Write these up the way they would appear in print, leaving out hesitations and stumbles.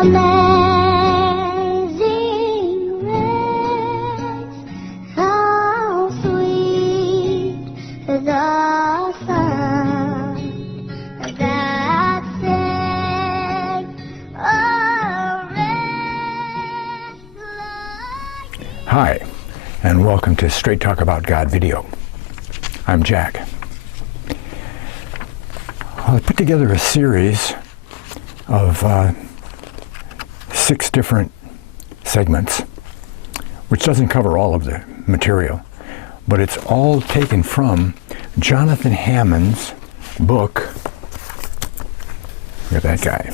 Amazing grace, how sweet the sound that saved a wretch like me. Hi, and welcome to Straight Talk About God video. I'm Jack. I put together a series of 6 different segments, which doesn't cover all of the material, but it's all taken from Jonathan Hammond's book. Look at that guy.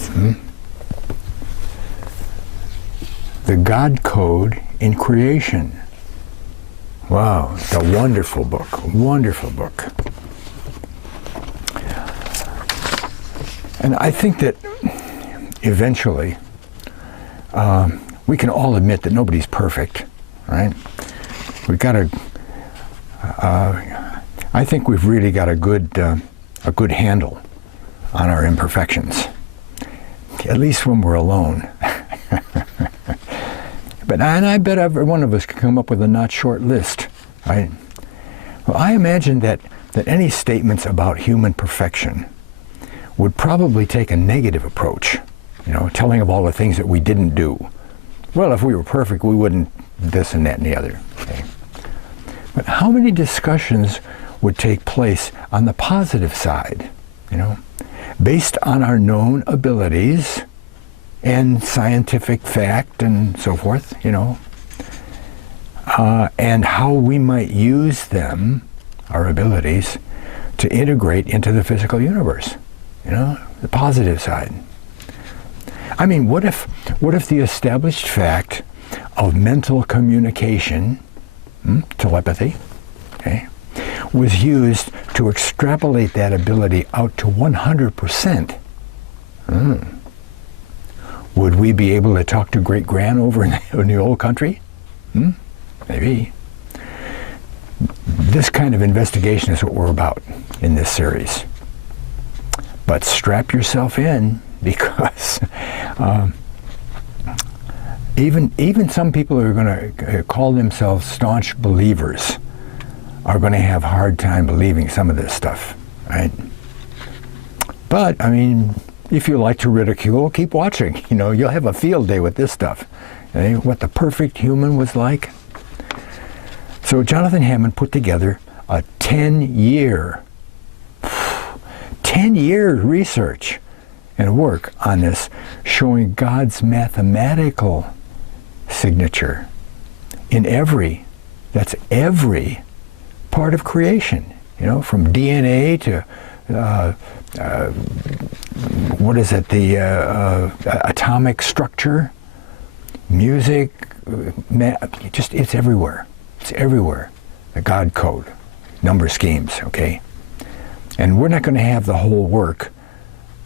The God Code in Creation. Wow, it's a wonderful book, wonderful book. And I think that eventually we can all admit that nobody's perfect, right? We've got to, I think we've really got a good handle on our imperfections, at least when we're alone. And I bet every one of us can come up with a not short list, right? Well, I imagine that any statements about human perfection would probably take a negative approach, telling of all the things that we didn't do. Well, if we were perfect, we wouldn't this and that and the other. Okay? But how many discussions would take place on the positive side, based on our known abilities and scientific fact and so forth, and how we might use them, our abilities, to integrate into the physical universe, the positive side. I mean, what if the established fact of mental communication, telepathy, okay, was used to extrapolate that ability out to 100%? Would we be able to talk to great-gran over in the old country? Maybe. This kind of investigation is what we're about in this series. But strap yourself in, because even some people who are going to call themselves staunch believers are going to have a hard time believing some of this stuff, right? But, I mean, if you like to ridicule, keep watching. You'll have a field day with this stuff. What the perfect human was like. So Jonathan Hammond put together a 10-year research and work on this, showing God's mathematical signature in every part of creation, from DNA to what is it, the atomic structure, music, it's everywhere. It's everywhere. The God Code, number schemes, okay? And we're not going to have the whole work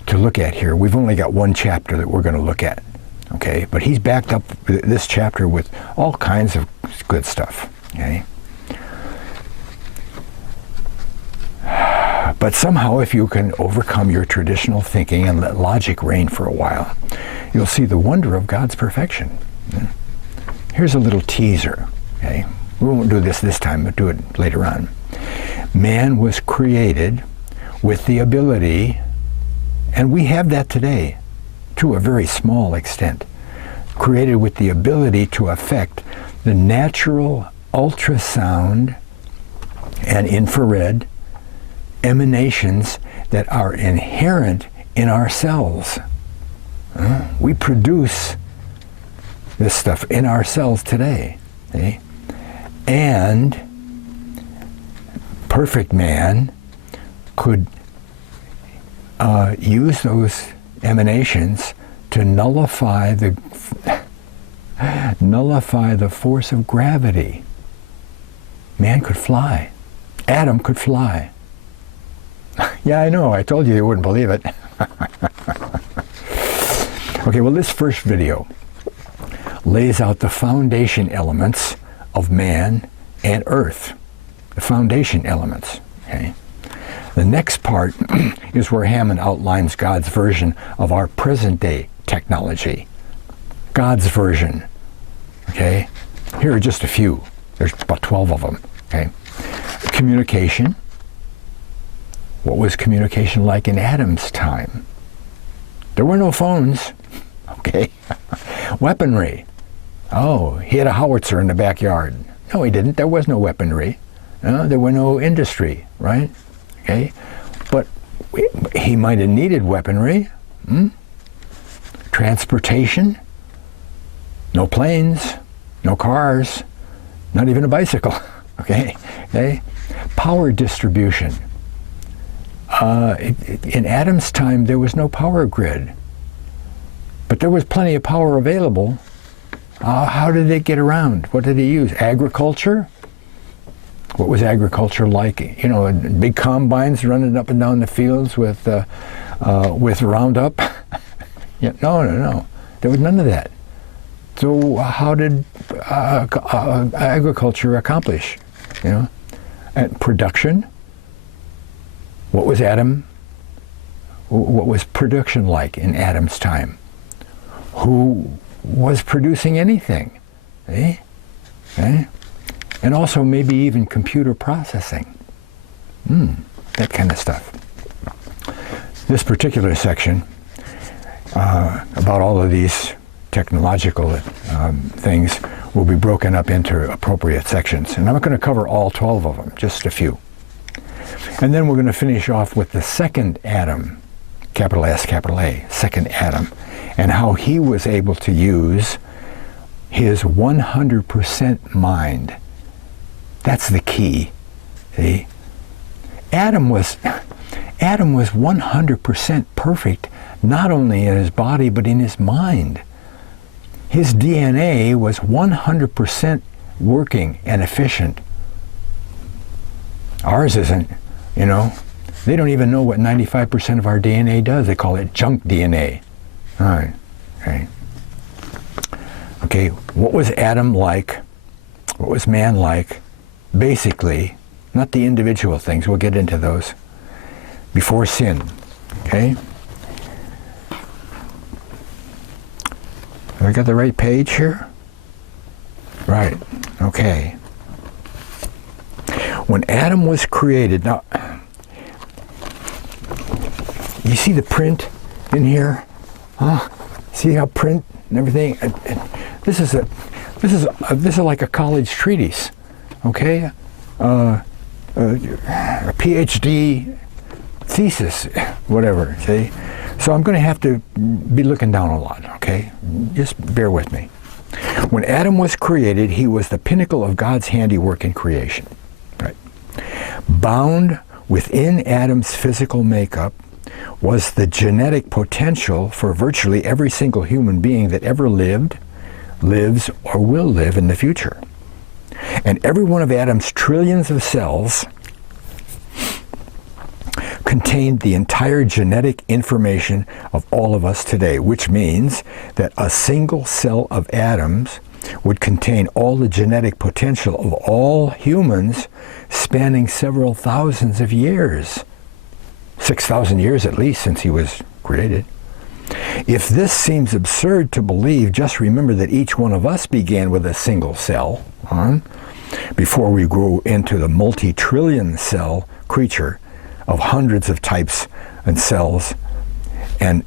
to look at here. We've only got one chapter that we're going to look at, okay? But he's backed up this chapter with all kinds of good stuff, okay? But somehow, if you can overcome your traditional thinking and let logic reign for a while, you'll see the wonder of God's perfection. Here's a little teaser, okay? We won't do this time, but do it later on. Man was created with the ability, and we have that today, to a very small extent, created with the ability to affect the natural ultrasound and infrared emanations that are inherent in our cells. We produce this stuff in our cells today. Okay? And perfect man could use those emanations to nullify the force of gravity. Man could fly. Adam could fly. Yeah, I know. I told you wouldn't believe it. Okay, well, this first video lays out the foundation elements of man and earth. The foundation elements, okay? The next part is where Hammond outlines God's version of our present-day technology, God's version. Okay? Here are just a few. There's about 12 of them. Okay? Communication. What was communication like in Adam's time? There were no phones. Okay? Weaponry. Oh, he had a howitzer in the backyard. No, he didn't. There was no weaponry. There were no industry, right? Okay? But he might have needed weaponry. Transportation. No planes. No cars. Not even a bicycle. Okay? Okay? Power distribution. In Adam's time, there was no power grid. But there was plenty of power available. How did they get around? What did they use? Agriculture? What was agriculture like? You know, big combines running up and down the fields with Roundup? Yeah, no. There was none of that. So how did agriculture accomplish? You know, and production. What was production like in Adam's time? Who was producing anything? Eh? And also maybe even computer processing. That kind of stuff. This particular section about all of these technological things will be broken up into appropriate sections. And I'm not going to cover all 12 of them, just a few. And then we're going to finish off with the second Adam, capital S, capital A, second Adam, and how he was able to use his 100% mind. That's the key. See? Adam was 100% perfect, not only in his body, but in his mind. His DNA was 100% working and efficient. Ours isn't, you know. They don't even know what 95% of our DNA does. They call it junk DNA. All right. Okay, what was Adam like? What was man like? Basically, not the individual things, we'll get into those, before sin. Okay? Have I got the right page here? Right. Okay. When Adam was created, now, you see the print in here? Huh? See how print and everything? This is like a college treatise, okay? A PhD thesis, whatever. See? So I'm going to have to be looking down a lot, okay? Just bear with me. When Adam was created, he was the pinnacle of God's handiwork in creation. Right? Bound within Adam's physical makeup was the genetic potential for virtually every single human being that ever lived, lives, or will live in the future. And every one of Adam's trillions of cells contained the entire genetic information of all of us today, which means that a single cell of Adam's would contain all the genetic potential of all humans spanning several thousands of years. 6,000 years at least since he was created. If this seems absurd to believe, just remember that each one of us began with a single cell before we grew into the multi-trillion cell creature of hundreds of types and cells, and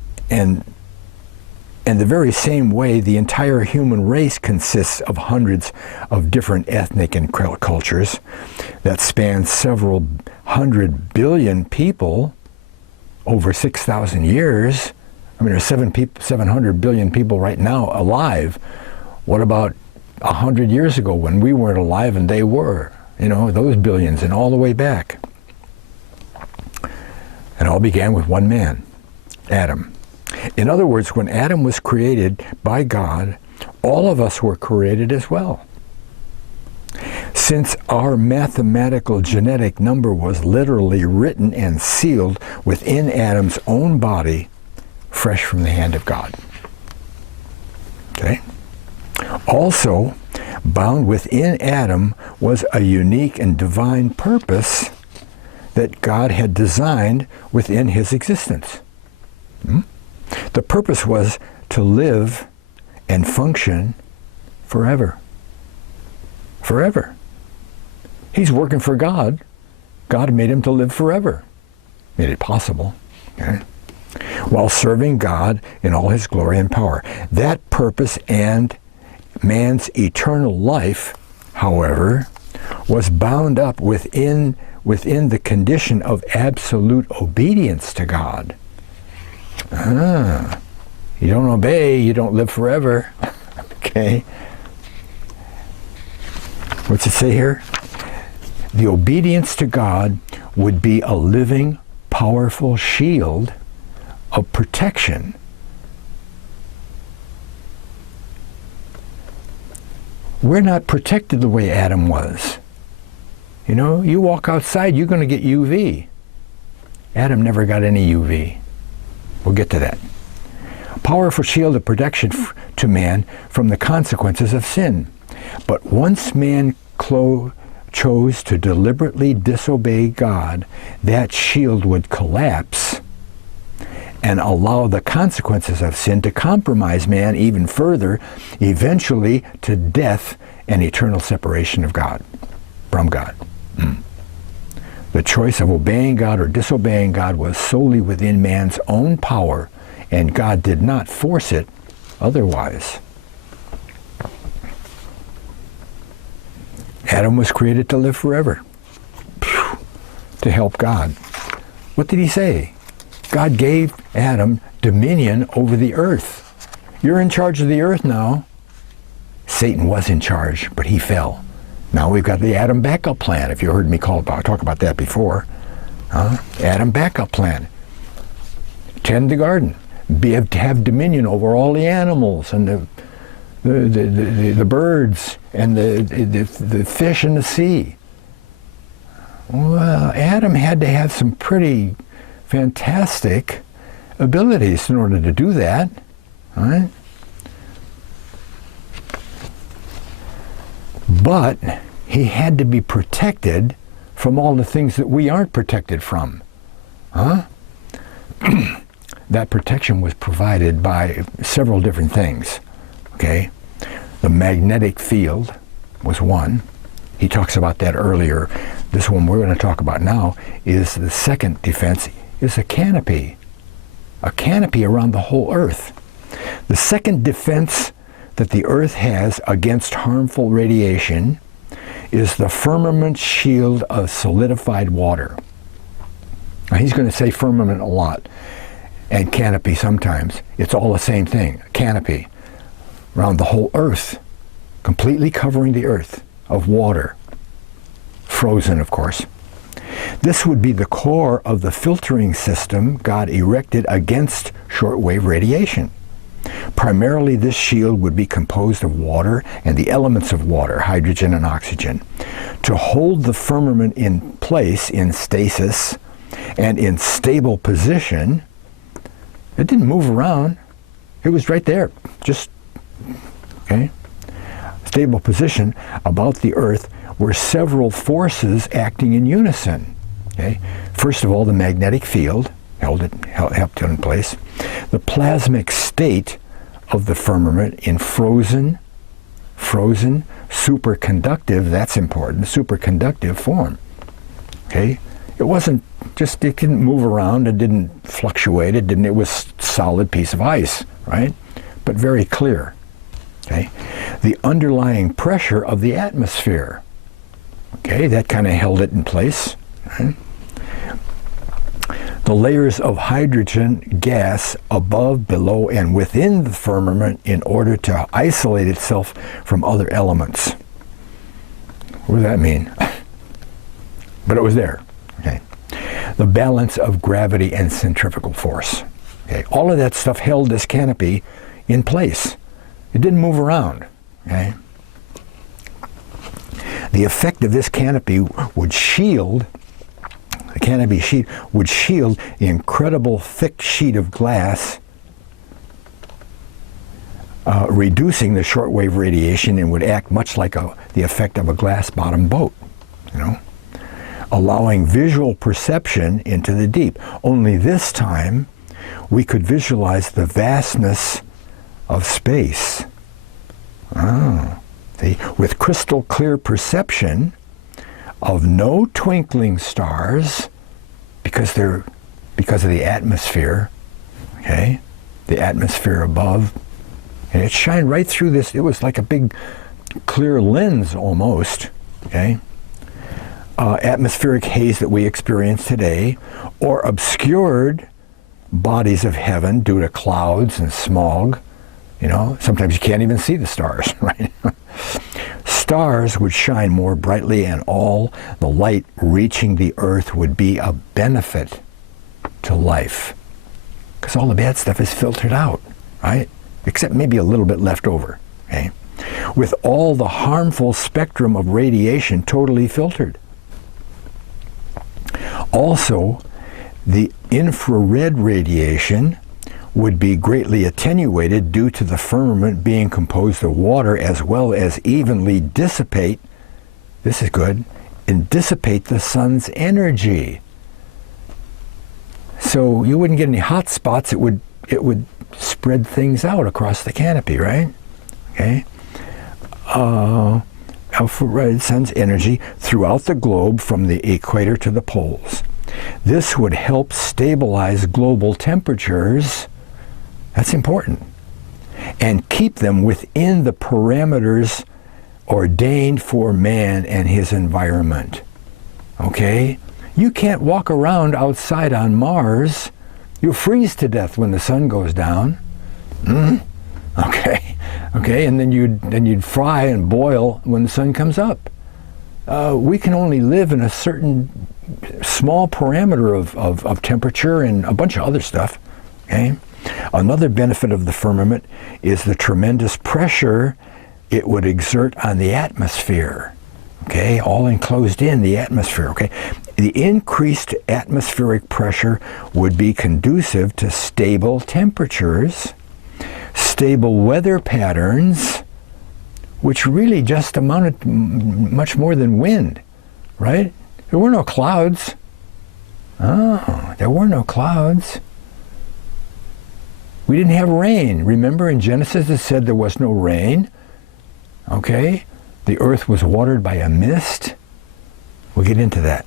the very same way the entire human race consists of hundreds of different ethnic and cultures that span several 100 billion people over 6,000 years. I mean, there's 700 billion people right now alive. What about 100 years ago when we weren't alive and they were? You know, those billions and all the way back. It all began with one man, Adam. In other words, when Adam was created by God, all of us were created as well. Since our mathematical genetic number was literally written and sealed within Adam's own body, fresh from the hand of God. Okay? Also, bound within Adam was a unique and divine purpose that God had designed within his existence. The purpose was to live and function forever. Forever. He's working for God. God made him to live forever. Made it possible. Okay? While serving God in all his glory and power. That purpose and man's eternal life, however, was bound up within the condition of absolute obedience to God. You don't obey, you don't live forever. Okay. What's it say here? The obedience to God would be a living, powerful shield of protection. We're not protected the way Adam was. You know, you walk outside, you're going to get UV. Adam never got any UV. We'll get to that. A powerful shield of protection to man from the consequences of sin. But once man chose to deliberately disobey God, that shield would collapse and allow the consequences of sin to compromise man even further, eventually to death and eternal separation of God, from God. The choice of obeying God or disobeying God was solely within man's own power, and God did not force it otherwise. Adam was created to live forever, to help God. What did he say? God gave Adam dominion over the earth. You're in charge of the earth now. Satan was in charge, but he fell. Now we've got the Adam backup plan, if you heard me talk about that before. Adam backup plan. Tend the garden. Have dominion over all the animals and the birds and the fish in the sea. Well, Adam had to have some pretty fantastic abilities in order to do that. All right? But he had to be protected from all the things that we aren't protected from. That protection was provided by several different things. Okay? The magnetic field was one. He talks about that earlier. This one we're going to talk about now is the second defense, is a canopy. A canopy around the whole earth. The second defense that the earth has against harmful radiation is the firmament shield of solidified water. Now he's going to say firmament a lot, and canopy sometimes. It's all the same thing, canopy around the whole earth, completely covering the earth of water, frozen of course. This would be the core of the filtering system God erected against shortwave radiation. Primarily, this shield would be composed of water and the elements of water, hydrogen and oxygen, to hold the firmament in place in stasis and in stable position. It didn't move around. It was right there, just, okay? Stable position about the earth were several forces acting in unison. Okay? First of all, the magnetic field helped it in place. The plasmic state of the firmament in frozen, superconductive, that's important, superconductive form. Okay? It wasn't just, it didn't move around, it didn't fluctuate, it was a solid piece of ice, right? But very clear. Okay? The underlying pressure of the atmosphere, okay, that kind of held it in place. Right? The layers of hydrogen gas above, below, and within the firmament in order to isolate itself from other elements. What does that mean? But it was there. Okay. The balance of gravity and centrifugal force. Okay. All of that stuff held this canopy in place. It didn't move around. Okay. The effect of this canopy would shield, the canopy sheet would shield the incredible thick sheet of glass, reducing the shortwave radiation, and would act much like the effect of a glass-bottom boat, you know, allowing visual perception into the deep. Only this time, we could visualize the vastness of space Oh, see, with crystal clear perception of no twinkling stars because of the atmosphere, okay, the atmosphere above, and it shined right through this. It was like a big clear lens almost, okay. Atmospheric haze that we experience today, or obscured bodies of heaven due to clouds and smog. You know, sometimes you can't even see the stars, right? Stars would shine more brightly, and all the light reaching the earth would be a benefit to life. Because all the bad stuff is filtered out, right? Except maybe a little bit left over, okay? With all the harmful spectrum of radiation totally filtered. Also, the infrared radiation would be greatly attenuated due to the firmament being composed of water, as well as evenly dissipate, this is good, and dissipate the sun's energy. So you wouldn't get any hot spots. It would spread things out across the canopy, right? Okay. Infrared sun's energy throughout the globe from the equator to the poles. This would help stabilize global temperatures. That's important. And keep them within the parameters ordained for man and his environment. Okay? You can't walk around outside on Mars. You'll freeze to death when the sun goes down. Okay. Okay, and then you'd fry and boil when the sun comes up. We can only live in a certain small parameter of temperature and a bunch of other stuff. Okay? Another benefit of the firmament is the tremendous pressure it would exert on the atmosphere. Okay, all enclosed in the atmosphere. Okay, the increased atmospheric pressure would be conducive to stable temperatures, stable weather patterns, which really just amounted to much more than wind, right? There were no clouds. Oh, there were no clouds. We didn't have rain. Remember in Genesis it said there was no rain. Okay? The earth was watered by a mist. We'll get into that.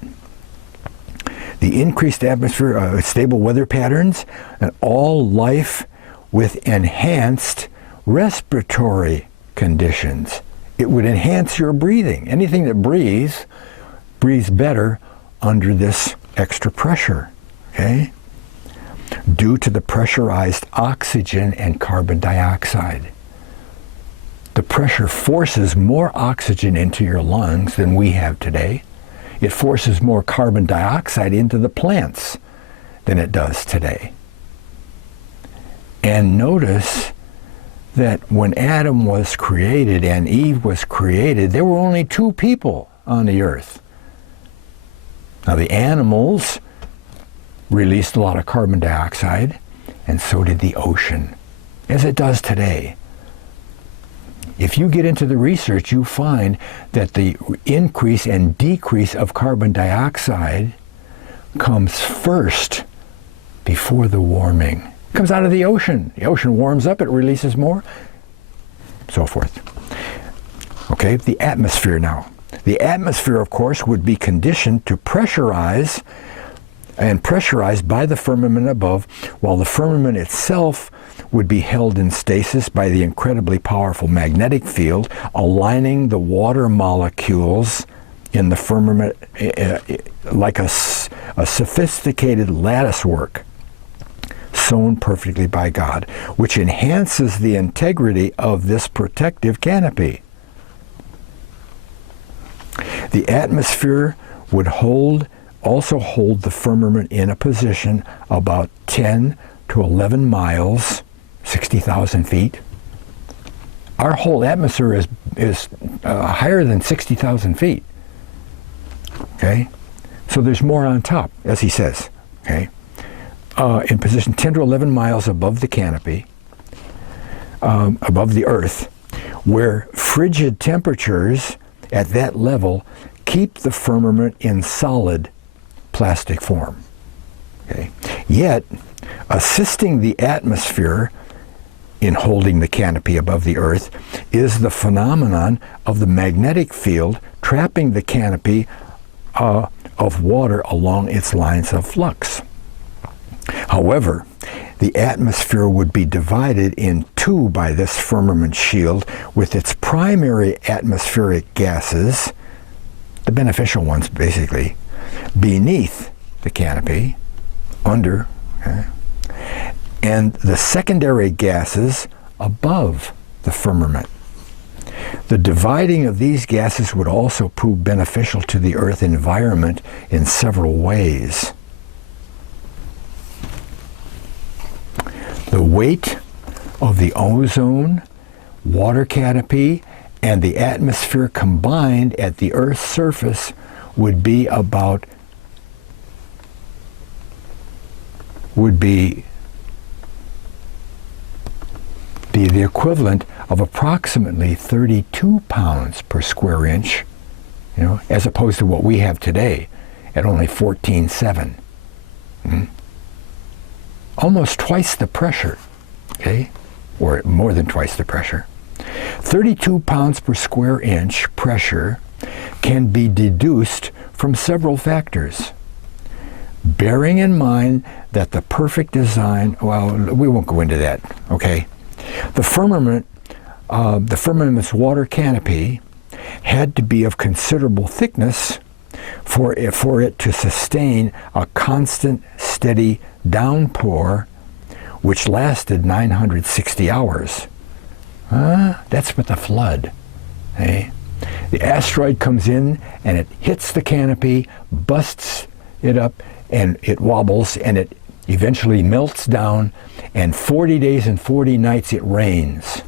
The increased atmosphere, stable weather patterns, and all life with enhanced respiratory conditions. It would enhance your breathing. Anything that breathes better under this extra pressure. Okay? Due to the pressurized oxygen and carbon dioxide. The pressure forces more oxygen into your lungs than we have today. It forces more carbon dioxide into the plants than it does today. And notice that when Adam was created and Eve was created, there were only two people on the earth. Now the animals released a lot of carbon dioxide, and so did the ocean, as it does today. If you get into the research, you find that the increase and decrease of carbon dioxide comes first before the warming. It comes out of the ocean. The ocean warms up, it releases more, so forth. Okay, the atmosphere now. The atmosphere, of course, would be conditioned to pressurize and pressurized by the firmament above, while the firmament itself would be held in stasis by the incredibly powerful magnetic field, aligning the water molecules in the firmament like a sophisticated lattice work sewn perfectly by God, which enhances the integrity of this protective canopy. The atmosphere would also hold the firmament in a position about 10 to 11 miles, 60,000 feet. Our whole atmosphere is higher than 60,000 feet. Okay? So there's more on top, as he says. Okay? In position 10 to 11 miles above the canopy, above the earth, where frigid temperatures at that level keep the firmament in solid plastic form. Okay? Yet, assisting the atmosphere in holding the canopy above the Earth is the phenomenon of the magnetic field trapping the canopy of water along its lines of flux. However, the atmosphere would be divided in two by this firmament shield, with its primary atmospheric gases, the beneficial ones basically, beneath the canopy, under, okay, and the secondary gases above the firmament. The dividing of these gases would also prove beneficial to the Earth environment in several ways. The weight of the ozone, water canopy, and the atmosphere combined at the Earth's surface would be the equivalent of approximately 32 pounds per square inch, as opposed to what we have today at only 14.7. Almost twice the pressure, okay? Or more than twice the pressure. 32 pounds per square inch pressure can be deduced from several factors. Bearing in mind that the perfect design, well, we won't go into that, okay? The firmament's water canopy had to be of considerable thickness for it to sustain a constant, steady downpour which lasted 960 hours. That's with the flood. Okay? The asteroid comes in and it hits the canopy, busts it up, and it wobbles, and it eventually melts down, and 40 days and 40 nights it rains.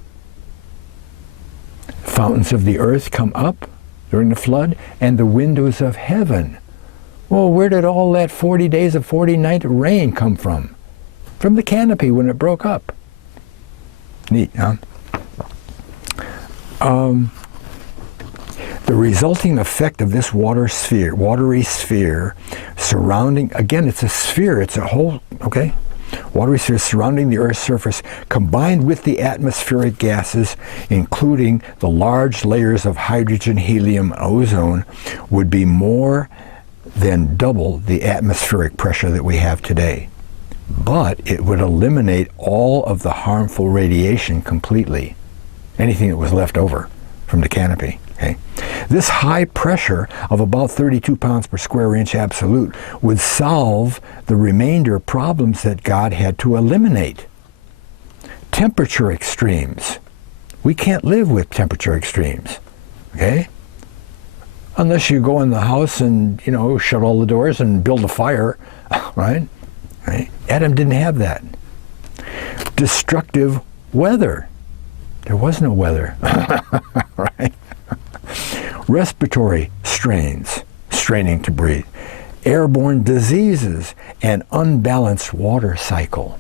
Fountains of the earth come up during the flood, and the windows of heaven. Well, where did all that 40 days of 40 nights rain come from? From the canopy when it broke up. Neat, huh? The resulting effect of this watery sphere surrounding, again, it's a sphere, it's a whole, okay? Watery sphere surrounding the Earth's surface, combined with the atmospheric gases, including the large layers of hydrogen, helium, and ozone, would be more than double the atmospheric pressure that we have today. But it would eliminate all of the harmful radiation completely, anything that was left over from the canopy. Okay. This high pressure of about 32 pounds per square inch absolute would solve the remainder problems that God had to eliminate. Temperature extremes. We can't live with temperature extremes, okay? Unless you go in the house and, shut all the doors and build a fire, right? Adam didn't have that. Destructive weather. There was no weather, right? Respiratory strains, straining to breathe, airborne diseases, and unbalanced water cycle.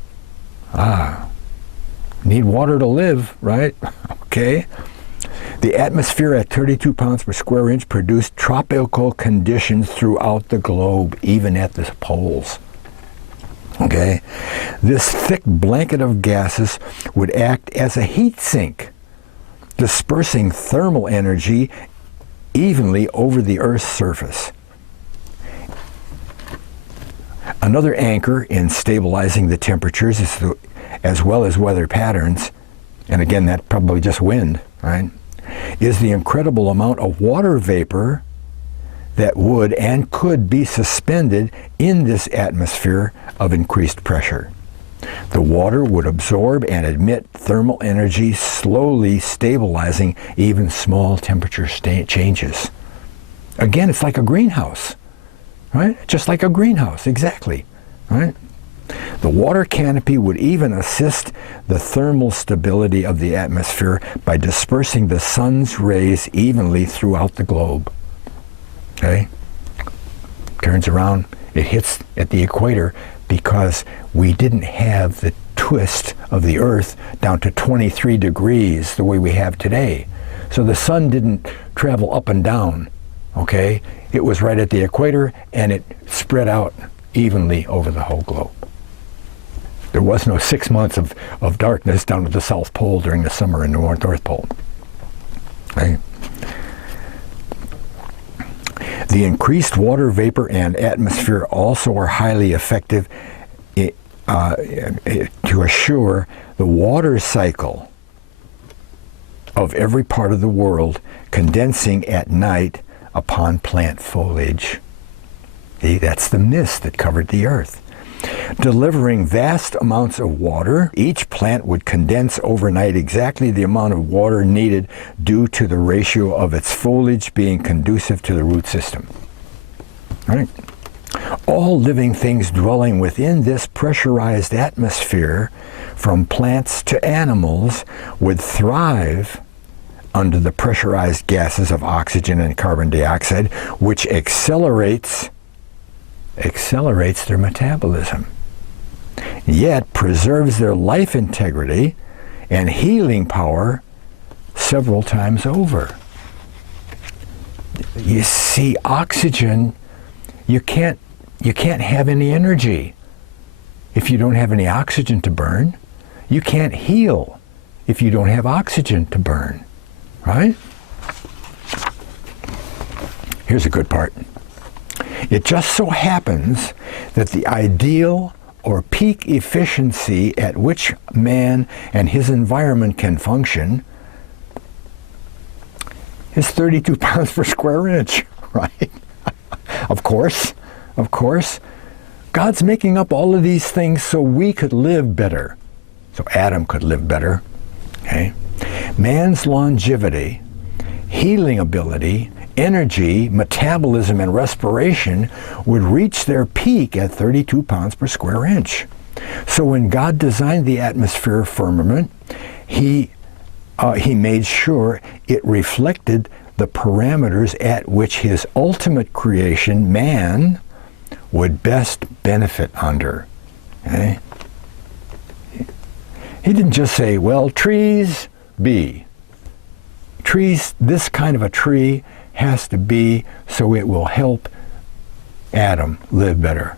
Need water to live, right? Okay. The atmosphere at 32 pounds per square inch produced tropical conditions throughout the globe, even at the poles. Okay. This thick blanket of gases would act as a heat sink, dispersing thermal energy evenly over the Earth's surface. Another anchor in stabilizing the temperatures as well as weather patterns, and again, that's probably just wind, right, is the incredible amount of water vapor that would and could be suspended in this atmosphere of increased pressure. The water would absorb and emit thermal energy, slowly stabilizing even small temperature changes. Again, it's like a greenhouse, right? Just like a greenhouse, exactly, right? The water canopy would even assist the thermal stability of the atmosphere by dispersing the sun's rays evenly throughout the globe. Okay? Turns around, it hits at the equator because we didn't have the twist of the Earth down to 23 degrees the way we have today. So the sun didn't travel up and down, okay? It was right at the equator, and it spread out evenly over the whole globe. There was no 6 months of darkness down at the South Pole during the summer in the North Pole. Right? The increased water vapor and atmosphere also are highly effective to assure the water cycle of every part of the world condensing at night upon plant foliage. See, that's the mist that covered the earth. Delivering vast amounts of water, each plant would condense overnight exactly the amount of water needed due to the ratio of its foliage being conducive to the root system. All right. All living things dwelling within this pressurized atmosphere, from plants to animals, would thrive under the pressurized gases of oxygen and carbon dioxide, which accelerates their metabolism, yet preserves their life integrity and healing power several times over. You see, oxygen, you can't have any energy if you don't have any oxygen to burn. You can't heal if you don't have oxygen to burn, right? Here's a good part. It just so happens that the ideal or peak efficiency at which man and his environment can function is 32 pounds per square inch, right? Of course, God's making up all of these things so we could live better, so Adam could live better, okay? Man's longevity, healing ability, energy, metabolism, and respiration would reach their peak at 32 pounds per square inch. So when God designed the atmosphere firmament, he made sure it reflected the parameters at which his ultimate creation, man, would best benefit under. Okay? He didn't just say, well, trees, be. Trees, this kind of a tree has to be so it will help Adam live better.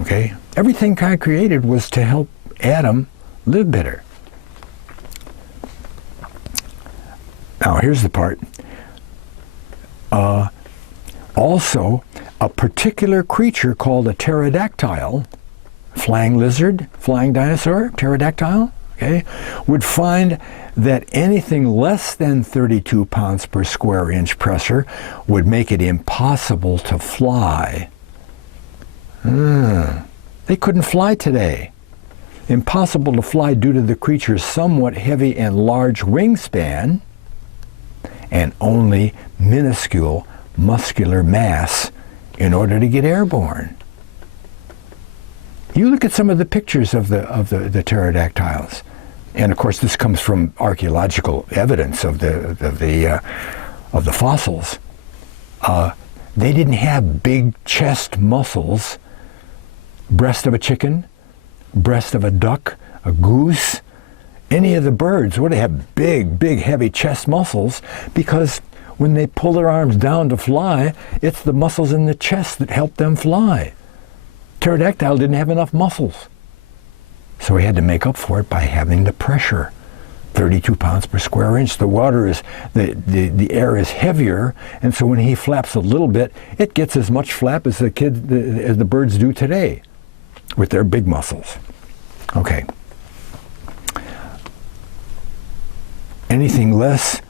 Okay? Everything God created was to help Adam live better. Now, here's the part. Also, a particular creature called a pterodactyl, flying lizard, flying dinosaur, pterodactyl, okay, would find that anything less than 32 pounds per square inch pressure would make it impossible to fly. They couldn't fly today. Impossible to fly due to the creature's somewhat heavy and large wingspan and only minuscule muscular mass in order to get airborne. You look at some of the pictures of the pterodactyls, and of course this comes from archaeological evidence of the fossils. They didn't have big chest muscles, breast of a chicken, breast of a duck, a goose, any of the birds would have big, heavy chest muscles, because when they pull their arms down to fly, it's the muscles in the chest that help them fly. Pterodactyl didn't have enough muscles. So he had to make up for it by having the pressure. 32 pounds per square inch. The water is, the air is heavier, and so when he flaps a little bit, it gets as much flap as as the birds do today with their big muscles. Okay. Anything less,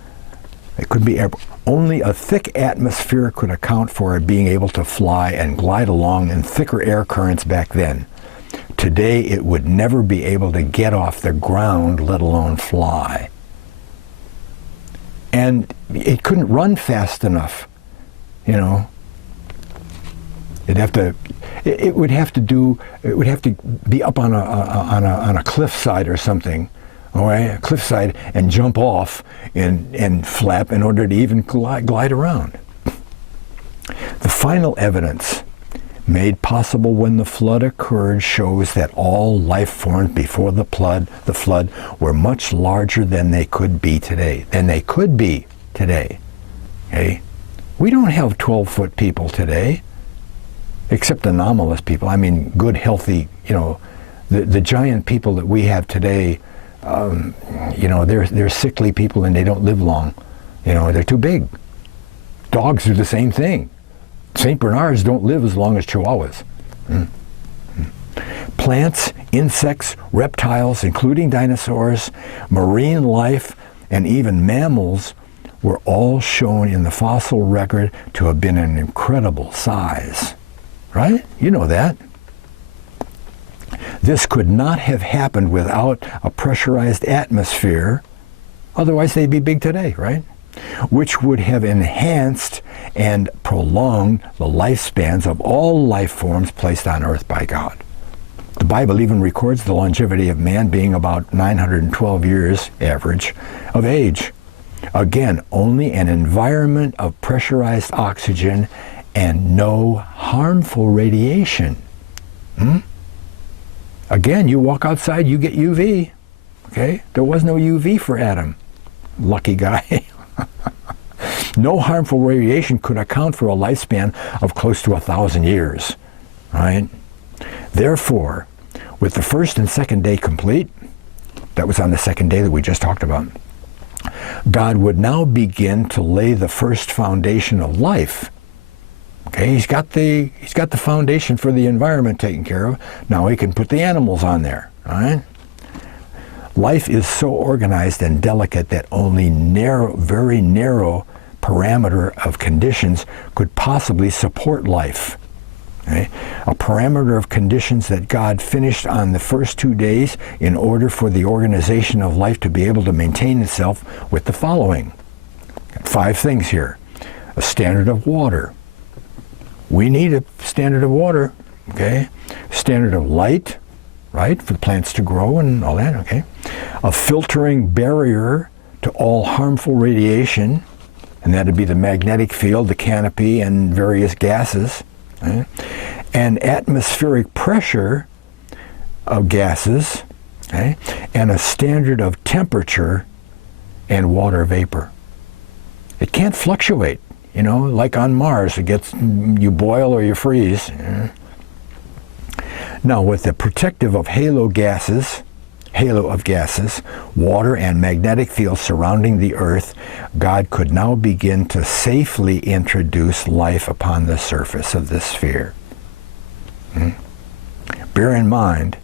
it could be airborne. Only a thick atmosphere could account for it being able to fly and glide along in thicker air currents back then. Today, it would never be able to get off the ground, let alone fly. And it couldn't run fast enough, you know. It would have to be up on a cliffside or something, all right, a cliffside, and jump off and flap in order to even glide around. The final evidence made possible when the flood occurred shows that all life forms before the flood were much larger than they could be today. Okay? We don't have 12-foot people today, except anomalous people. I mean, good, healthy, you know, The giant people that we have today, they're sickly people and they don't live long. They're too big. Dogs do the same thing. St. Bernards don't live as long as Chihuahuas. Plants, insects, reptiles, including dinosaurs, marine life, and even mammals were all shown in the fossil record to have been an incredible size. Right? You know that. This could not have happened without a pressurized atmosphere, otherwise they'd be big today, right? Which would have enhanced and prolonged the lifespans of all life forms placed on earth by God. The Bible even records the longevity of man being about 912 years average of age. Again, only an environment of pressurized oxygen and no harmful radiation. Again, you walk outside, you get UV. Okay? There was no UV for Adam. Lucky guy. No harmful radiation could account for a lifespan of close to 1,000 years. Right? Therefore, with the first and second day complete, that was on the second day that we just talked about, God would now begin to lay the first foundation of life. Okay, he's got the foundation for the environment taken care of. Now he can put the animals on there. All right? Life is so organized and delicate that only very narrow parameter of conditions could possibly support life. Okay? A parameter of conditions that God finished on the first 2 days in order for the organization of life to be able to maintain itself with the following. 5 things here. A standard of water. We need a standard of water, okay? Standard of light, right, for the plants to grow and all that, okay? A filtering barrier to all harmful radiation, and that would be the magnetic field, the canopy, and various gases. Okay? And atmospheric pressure of gases, okay? And a standard of temperature and water vapor. It can't fluctuate. Like on Mars, you boil or you freeze. Now, with the protective of halo of gases, water and magnetic fields surrounding the Earth, God could now begin to safely introduce life upon the surface of the sphere. Bear in mind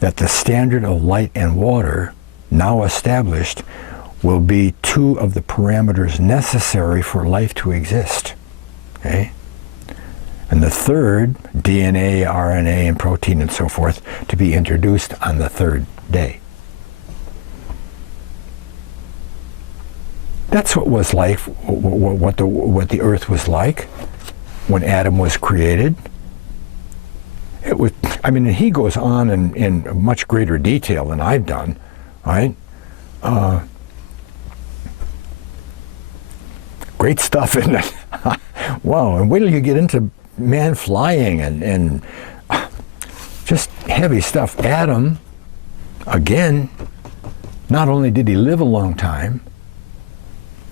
that the standard of light and water, now established, will be 2 of the parameters necessary for life to exist. Okay? And the third, DNA, RNA, and protein and so forth, to be introduced on the 3rd day. That's what was like, what the earth was like when Adam was created. It was, he goes on in much greater detail than I've done, right? Great stuff, isn't it? Wow, and wait till you get into man flying and just heavy stuff. Adam, again, not only did he live a long time,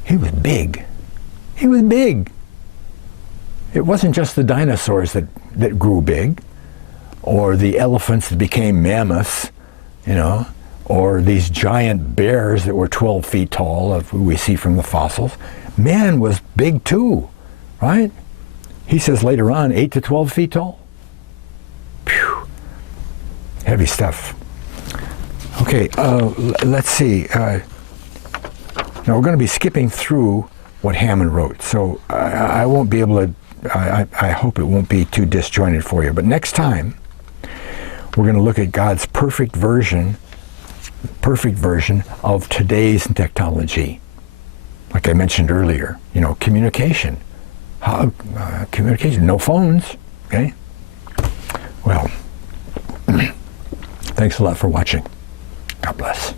he was big. He was big. It wasn't just the dinosaurs that grew big, or the elephants that became mammoths, or these giant bears that were 12 feet tall, who we see from the fossils. Man was big too, right? He says later on, 8 to 12 feet tall. Phew. Heavy stuff. Okay, let's see. Now we're going to be skipping through what Hammond wrote, so I won't be able to, I hope it won't be too disjointed for you. But next time, we're going to look at God's perfect version of today's technology. Like I mentioned earlier, communication. Communication, no phones, okay? Well, thanks a lot for watching. God bless.